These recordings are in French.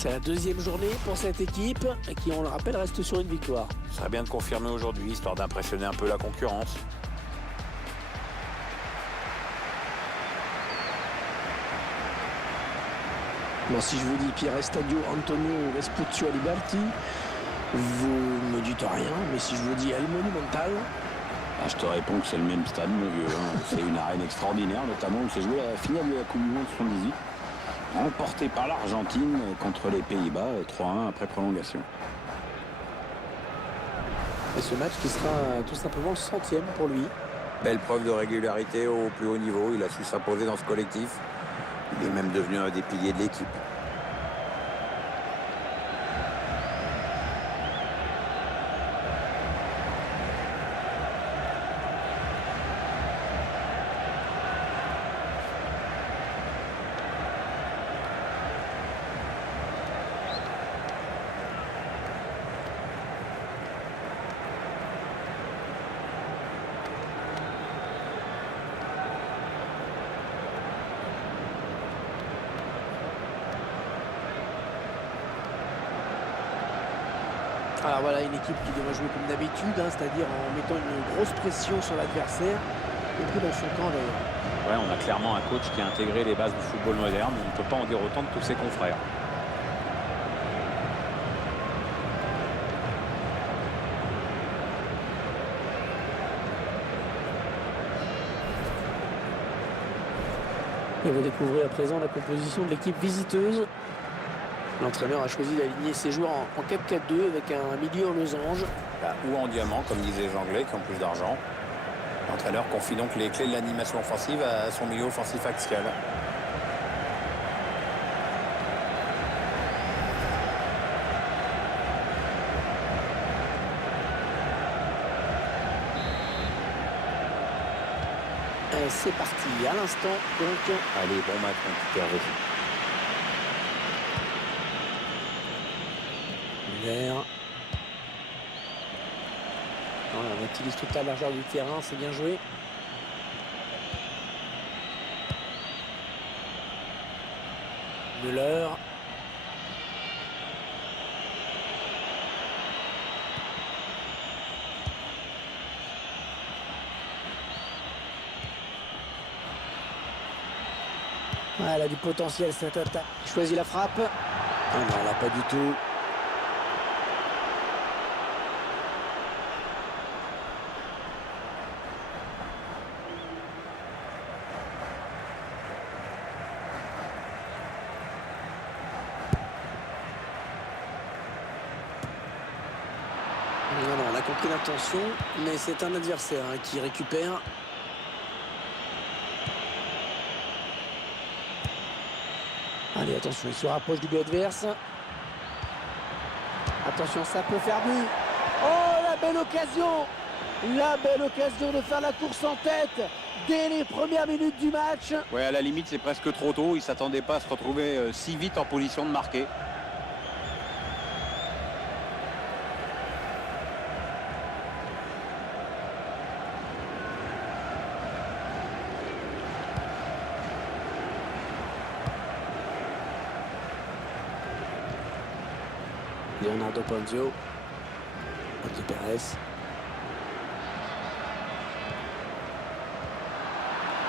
C'est la deuxième journée pour cette équipe qui, on le rappelle, reste sur une victoire. Ce serait bien de confirmer aujourd'hui, histoire d'impressionner un peu la concurrence. Bon, si je vous dis Pierre Estadio, Antonio Vespuccio Aliberti, vous ne me dites rien, mais si je vous dis El Monumental... Je te réponds que c'est le même stade, mon vieux. C'est une arène extraordinaire, notamment où s'est joué la finale de la Coupe du Monde 78, remportée par l'Argentine contre les Pays-Bas, 3-1 après prolongation. Et ce match qui sera tout simplement le 100e pour lui. Belle preuve de régularité au plus haut niveau, il a su s'imposer dans ce collectif. Il est même devenu un des piliers de l'équipe. Alors voilà, une équipe qui devrait jouer comme d'habitude, c'est-à-dire en mettant une grosse pression sur l'adversaire, y compris dans son camp d'ailleurs. Ouais, on a clairement un coach qui a intégré les bases du football moderne. On ne peut pas en dire autant de tous ses confrères. Et vous découvrez à présent la composition de l'équipe visiteuse. L'entraîneur a choisi d'aligner ses joueurs en 4-4-2 avec un milieu en losange. Ou en diamant, comme disaient les Anglais, qui ont plus d'argent. L'entraîneur confie donc les clés de l'animation offensive à son milieu offensif axial. Et c'est parti à l'instant donc. Allez, bon match, mon petit Hervé. Vert. On utilise toute la largeur du terrain, c'est bien joué. Müller. Elle a du potentiel cette attaque. Il choisit la frappe. Ah non, là pas du tout. Non, on a compris l'intention, mais c'est un adversaire qui récupère. Allez, attention, il se rapproche du but adverse. Attention, ça peut faire but. Oh, la belle occasion! La belle occasion de faire la course en tête dès les premières minutes du match. Ouais, à la limite, c'est presque trop tôt. Il ne s'attendait pas à se retrouver si vite en position de marquer. Leonardo Ponzio. Andy Perez.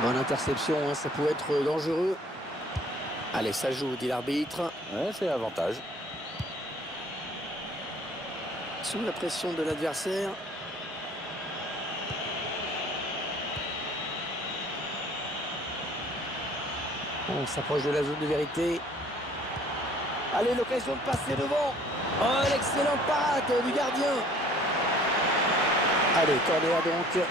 Bonne interception, ça pouvait être dangereux. Allez, ça joue, dit l'arbitre. Ouais, c'est l'avantage. Sous la pression de l'adversaire. On s'approche de la zone de vérité. Allez, l'occasion de passer devant. Oh, l'excellente parade du gardien. Allez, corner donc.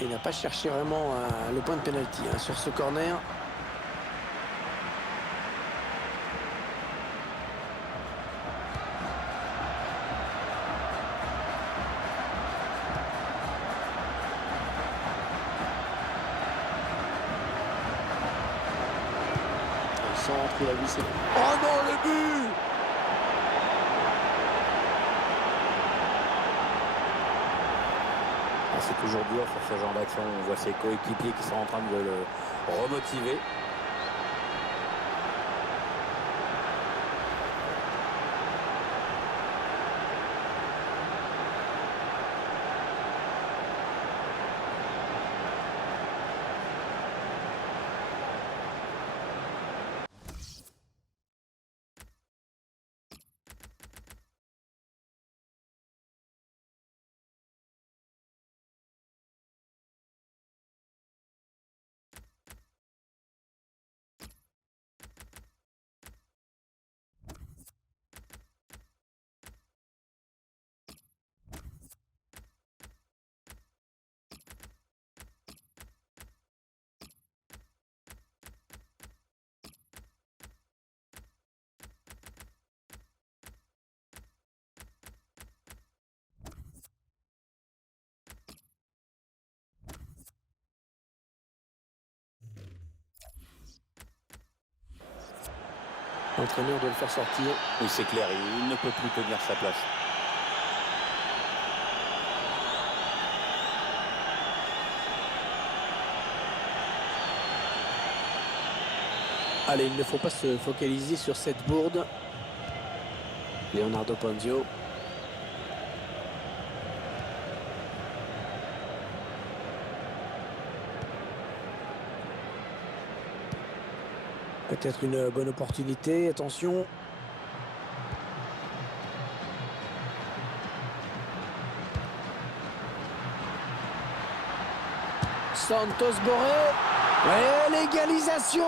Il n'a pas cherché vraiment le point de pénalty sur ce corner. Centre, il a vu c'est... Oh non, le but! C'est toujours dur sur ce genre d'action. On voit ses coéquipiers qui sont en train de le remotiver. L'entraîneur doit le faire sortir. Oui, c'est clair, il ne peut plus tenir sa place. Allez, il ne faut pas se focaliser sur cette bourde. Leonardo Ponzio. Peut-être une bonne opportunité, attention. Santos Borré. Ouais, l'égalisation.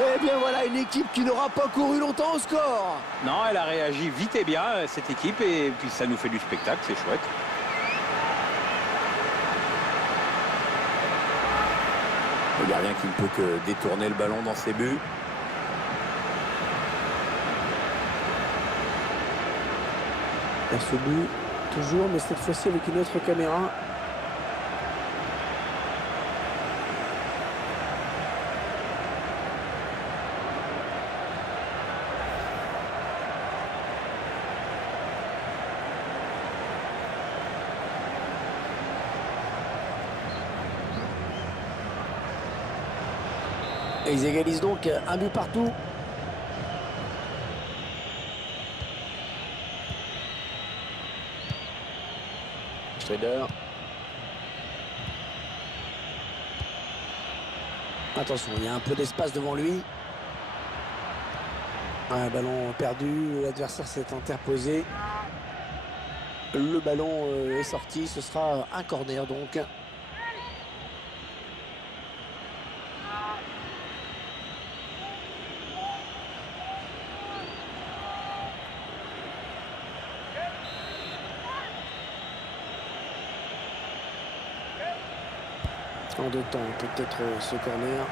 Eh bien voilà, une équipe qui n'aura pas couru longtemps au score. Non, elle a réagi vite et bien, cette équipe, et puis ça nous fait du spectacle, c'est chouette. Le gardien qui ne peut que détourner le ballon dans ses buts. Il y a ce but, toujours, mais cette fois-ci avec une autre caméra. Et ils égalisent donc un but partout. Schneider. Attention, il y a un peu d'espace devant lui. Un ballon perdu, l'adversaire s'est interposé. Le ballon est sorti, ce sera un corner donc. En deux temps, peut-être ce corner.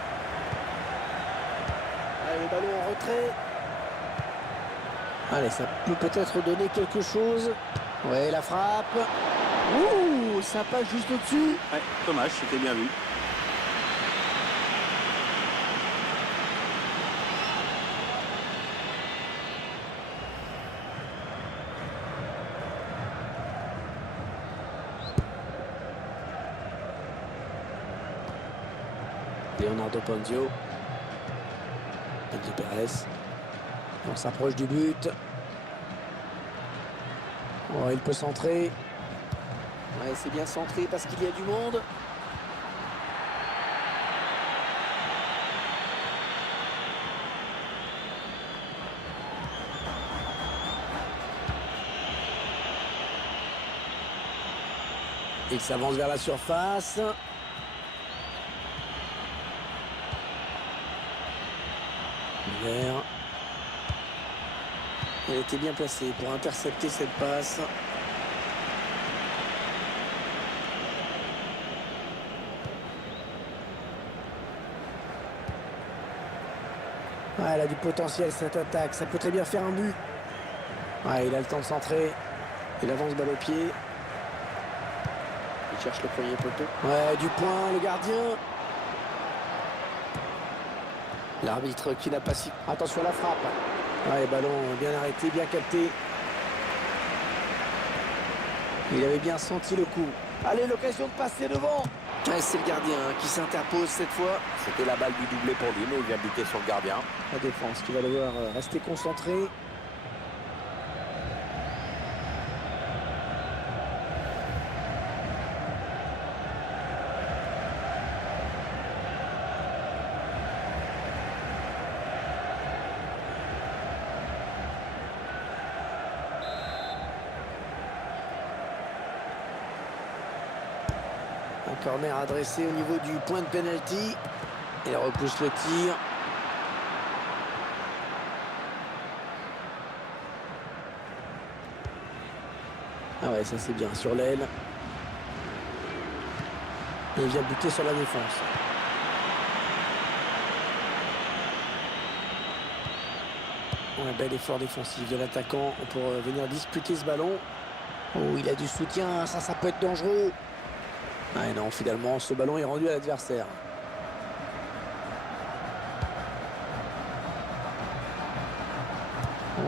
Allez, le ballon en retrait. Allez, ça peut peut-être donner quelque chose. Ouais, la frappe. Ouh, ça passe juste au-dessus. Ouais, dommage, c'était bien vu. Leonardo Ponzio. Andy Perez. On s'approche du but. Oh, il peut centrer. Ouais, c'est bien centré parce qu'il y a du monde. Il s'avance vers la surface. Vert. Il était bien placé pour intercepter cette passe. Ah, elle a du potentiel cette attaque, ça peut très bien faire un but. Ah, il a le temps de centrer. Il avance balle au pied. Il cherche le premier poteau. Ouais, du point, le gardien. L'arbitre qui n'a pas si... Attention à la frappe. Ouais, ballon bien arrêté, bien capté. Il avait bien senti le coup. Allez, l'occasion de passer devant. Ouais, c'est le gardien qui s'interpose cette fois. C'était la balle du doublé pour lui, mais il vient buter sur le gardien. La défense qui va devoir rester concentrée. Un corner adressé au niveau du point de pénalty. Il repousse le tir. Ah ouais, ça c'est bien, sur l'aile. Et il vient buter sur la défense. Un bel effort défensif de l'attaquant pour venir disputer ce ballon. Oh, il a du soutien, ça peut être dangereux. Ah non, finalement, ce ballon est rendu à l'adversaire.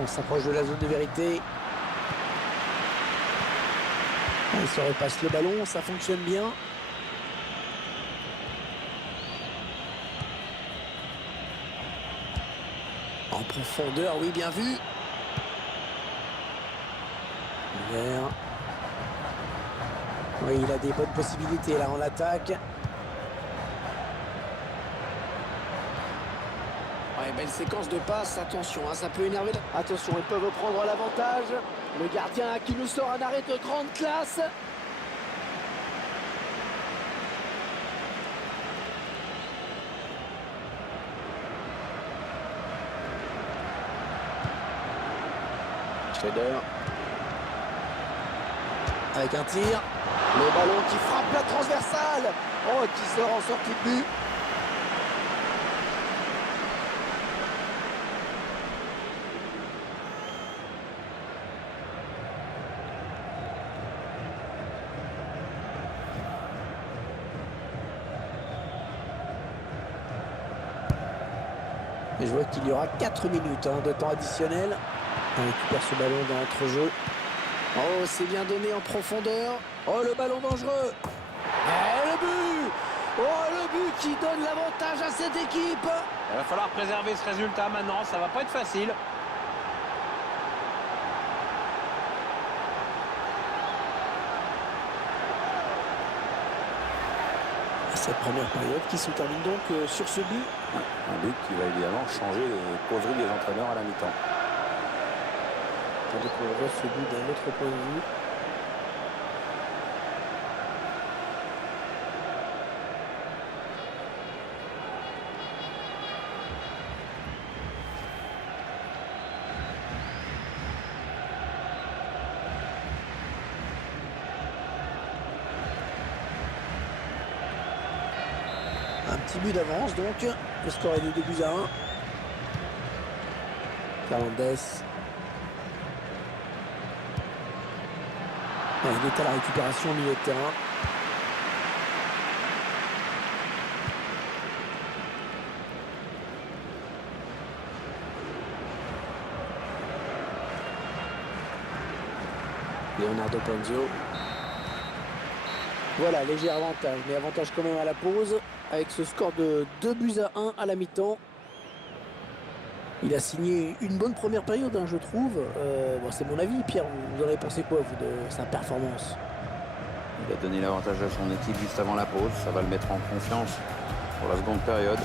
On s'approche de la zone de vérité. Il se repasse le ballon, ça fonctionne bien. En profondeur, oui, bien vu. Vert. Oui, il a des bonnes possibilités là en attaque. Ouais, belle séquence de passes. Attention, hein, ça peut énerver. Attention, ils peuvent prendre l'avantage. Le gardien qui nous sort un arrêt de grande classe. Schneider. Avec un tir. Le ballon qui frappe la transversale. Oh, qui sort en sortie de but. Et je vois qu'il y aura 4 minutes de temps additionnel. On récupère ce ballon dans l'entrejeu. Oh, c'est bien donné en profondeur. Oh, le ballon dangereux. Et le but. Oh, le but qui donne l'avantage à cette équipe. Il va falloir préserver ce résultat maintenant, ça va pas être facile. Cette première période qui se termine donc sur ce but. Un but qui va évidemment changer les causeries des entraîneurs à la mi-temps. On découvre ce but d'un autre point de vue. Un petit but d'avance donc. Le score est de 2-1. Fernandez. Il est à la récupération au milieu de terrain. Leonardo Ponzio. Voilà, léger avantage, mais avantage quand même à la pause, avec ce score de 2-1 à la mi-temps. Il a signé une bonne première période, je trouve. Bon, c'est mon avis, Pierre. Vous en avez pensé quoi, vous, de sa performance? Il a donné l'avantage à son équipe juste avant la pause. Ça va le mettre en confiance pour la seconde période.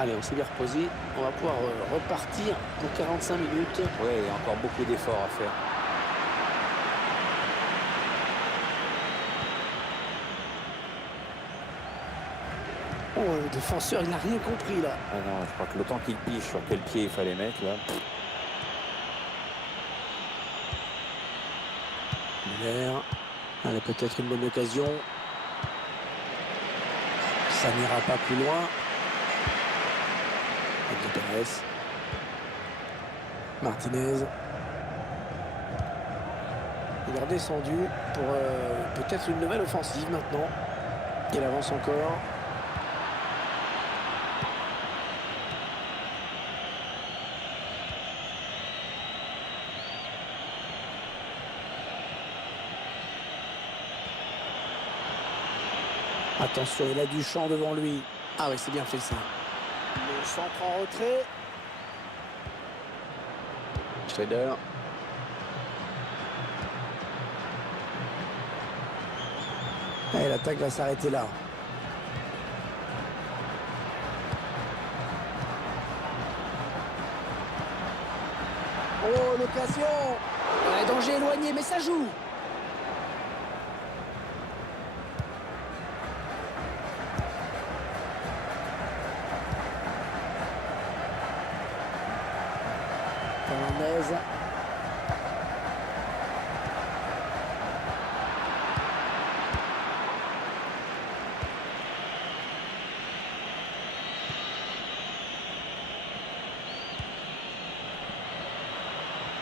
Allez, on s'est bien reposé. On va pouvoir repartir pour 45 minutes. Oui, il y a encore beaucoup d'efforts à faire. Oh, le défenseur, il n'a rien compris là. Ah non, je crois que le temps qu'il pige sur quel pied il fallait mettre là. Vert. Allez, peut-être une bonne occasion. Ça n'ira pas plus loin. Perez. Martinez. Il est redescendu pour peut-être une nouvelle offensive maintenant. Il avance encore. Attention, il a du champ devant lui. Ah oui, c'est bien fait ça. Le centre en retrait. Schneider. Et l'attaque va s'arrêter là. Oh, l'occasion. Un danger éloigné, mais ça joue. Fernandez.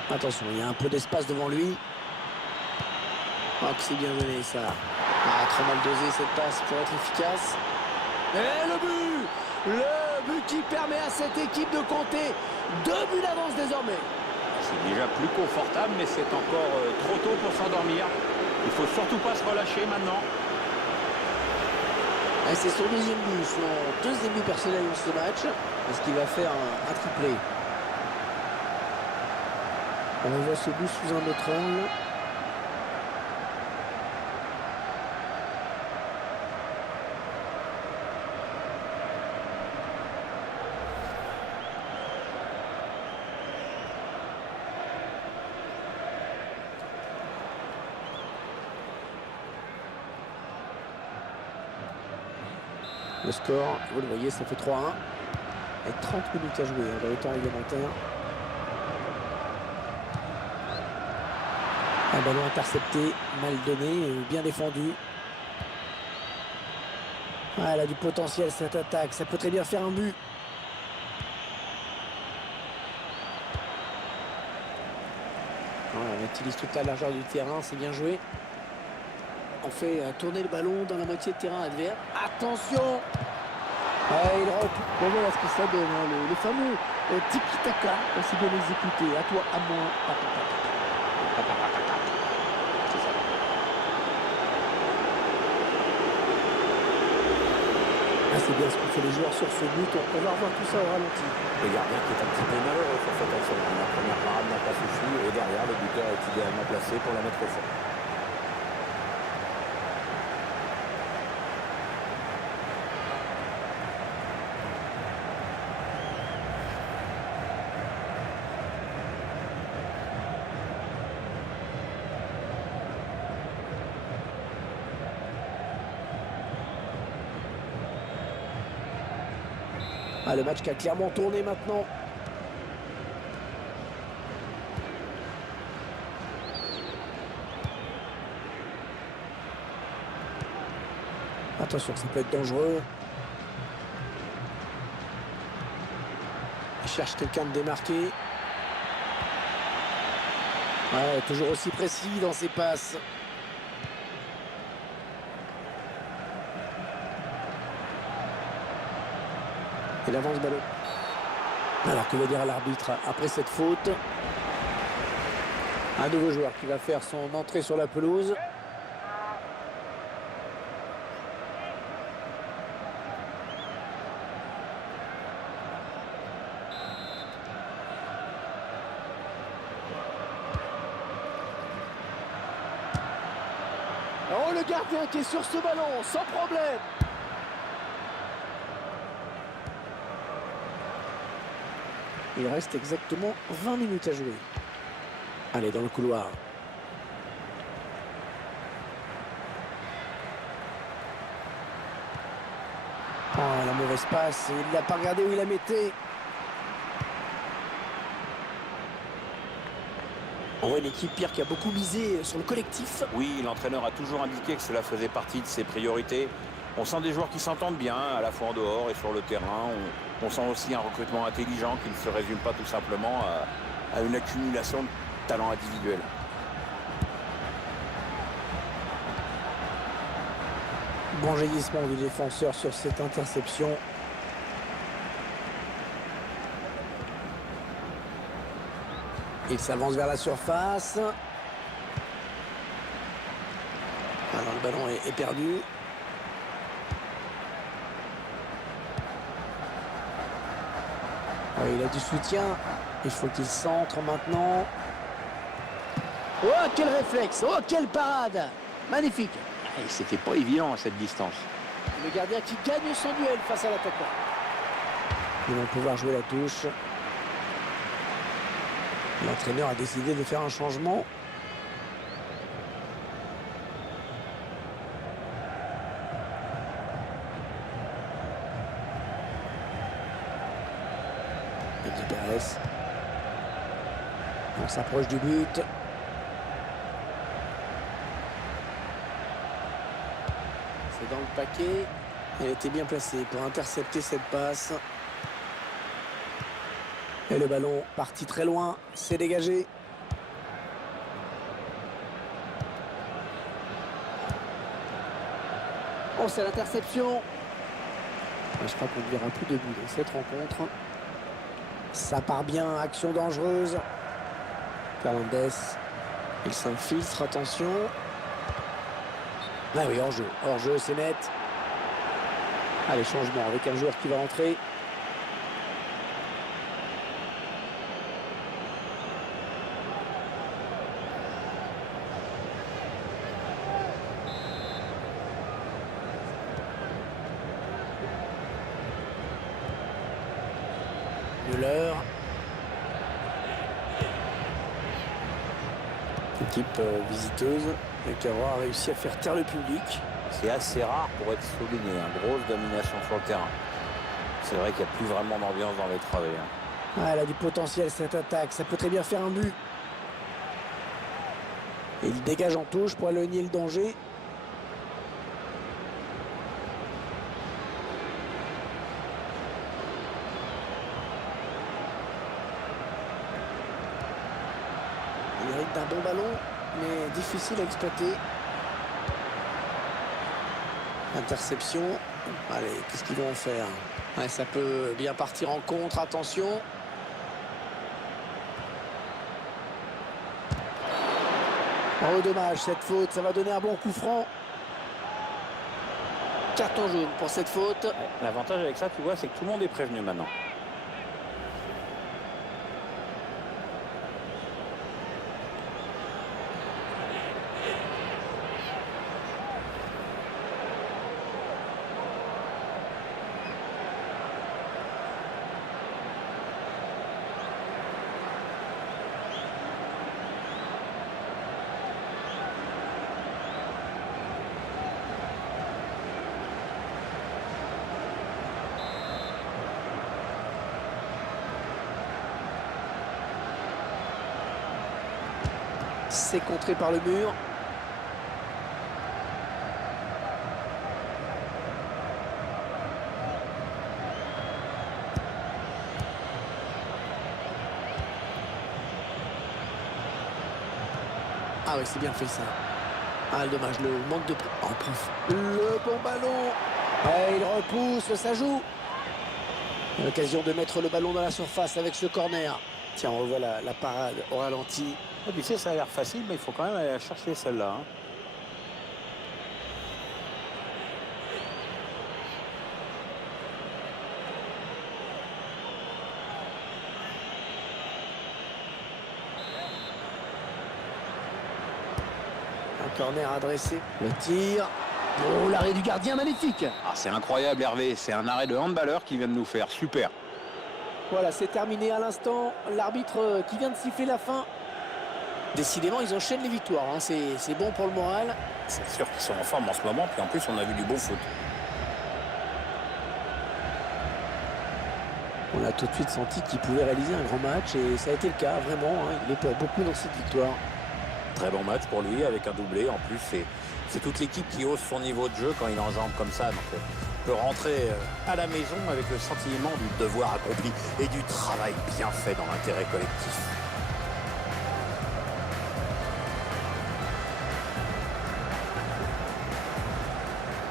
Attention, il y a un peu d'espace devant lui. Oh, que c'est bien donné ça. Ah, trop mal dosé cette passe pour être efficace. Et le but! Le but qui permet à cette équipe de compter 2 buts d'avance désormais. C'est déjà plus confortable, mais c'est encore trop tôt pour s'endormir. Il faut surtout pas se relâcher maintenant. Et c'est son deuxième but, son deuxième but personnel dans ce match. Est-ce qu'il va faire un triplé? On voit ce but sous un autre angle. Le score, vous le voyez, ça fait 3-1. Avec 30 minutes à jouer dans le temps réglementaire. Un ballon intercepté, mal donné, bien défendu. Ah, elle a du potentiel cette attaque, ça peut très bien faire un but. Voilà, on utilise toute la largeur du terrain, c'est bien joué. On fait tourner le ballon dans la moitié de terrain adverse. Attention! Il bon, voilà ce que ça donne, hein, le fameux tiki-taka, aussi bien exécuté. À toi, à moi. C'est ça. Ah, c'est bien ce qu'ont fait les joueurs sur ce but. On va revoir tout ça au ralenti. Le gardien qui est un petit peu malheureux sur cette action. La première parade n'a pas suffi et derrière, le buteur est idéalement placé pour la mettre au fond. Ah, le match qui a clairement tourné maintenant. Attention, ça peut être dangereux. Il cherche quelqu'un de démarqué. Ouais, toujours aussi précis dans ses passes. Il avance ballon. Alors que va dire l'arbitre après cette faute? Un nouveau joueur qui va faire son entrée sur la pelouse. Oh, le gardien qui est sur ce ballon sans problème. Il reste exactement 20 minutes à jouer. Allez, dans le couloir. Oh, la mauvaise passe. Il n'a pas regardé où il la mettait. On voit une équipe, Pierre, qui a beaucoup misé sur le collectif. Oui, l'entraîneur a toujours indiqué que cela faisait partie de ses priorités. On sent des joueurs qui s'entendent bien, à la fois en dehors et sur le terrain. On sent aussi un recrutement intelligent qui ne se résume pas tout simplement à une accumulation de talents individuels. Bon jaillissement du défenseur sur cette interception. Il s'avance vers la surface. Alors le ballon est perdu. Il a du soutien. Il faut qu'il centre maintenant. Oh, quel réflexe! Oh, quelle parade! Magnifique! Et c'était pas évident à cette distance. Le gardien qui gagne son duel face à l'attaquant. Ils vont pouvoir jouer la touche. L'entraîneur a décidé de faire un changement. Et Di Pérez. On s'approche du but. C'est dans le paquet. Elle était bien placée pour intercepter cette passe. Et le ballon parti très loin, c'est dégagé. Oh, c'est l'interception. Je crois qu'on ne verra plus de but dans cette rencontre. Ça part bien, action dangereuse. Fernandez, il s'infiltre, attention. Ah oui, hors-jeu, c'est net. Allez, changement avec un joueur qui va rentrer. Müller. Équipe visiteuse qui aura réussi à faire taire le public. C'est assez rare pour être souligné, grosse domination sur le terrain. C'est vrai qu'il n'y a plus vraiment d'ambiance dans les travées. Ah, elle a du potentiel cette attaque, ça peut très bien faire un but. Et il dégage en touche pour éloigner le danger. Il hérite d'un bon ballon, mais difficile à exploiter. Interception. Allez, qu'est-ce qu'ils vont en faire? Ouais, ça peut bien partir en contre, attention. Oh, dommage, cette faute, ça va donner un bon coup franc. Carton jaune pour cette faute. Ouais, l'avantage avec ça, tu vois, c'est que tout le monde est prévenu maintenant. C'est contré par le mur. Ah oui, c'est bien fait ça. Ah, dommage, le manque de... Oh, prof. Le bon ballon. Ouais, il repousse, ça joue. L'occasion de mettre le ballon dans la surface avec ce corner. Tiens, on revoit la parade au ralenti. Oh, tu sais, ça a l'air facile, mais il faut quand même aller la chercher celle-là. Un corner adressé. Le tir. Oh, l'arrêt du gardien, magnifique. Ah, c'est incroyable, Hervé. C'est un arrêt de handballeur qui vient de nous faire. Super. Voilà, c'est terminé à l'instant. L'arbitre qui vient de siffler la fin. Décidément, ils enchaînent les victoires. Hein. C'est bon pour le moral. C'est sûr qu'ils sont en forme en ce moment, puis en plus on a vu du bon foot. On a tout de suite senti qu'il pouvait réaliser un grand match et ça a été le cas, vraiment. Hein. Il est pour beaucoup dans cette victoire. Très bon match pour lui avec un doublé. En plus, c'est toute l'équipe qui hausse son niveau de jeu quand il enjambe comme ça. Donc, peut rentrer à la maison avec le sentiment du devoir accompli et du travail bien fait dans l'intérêt collectif.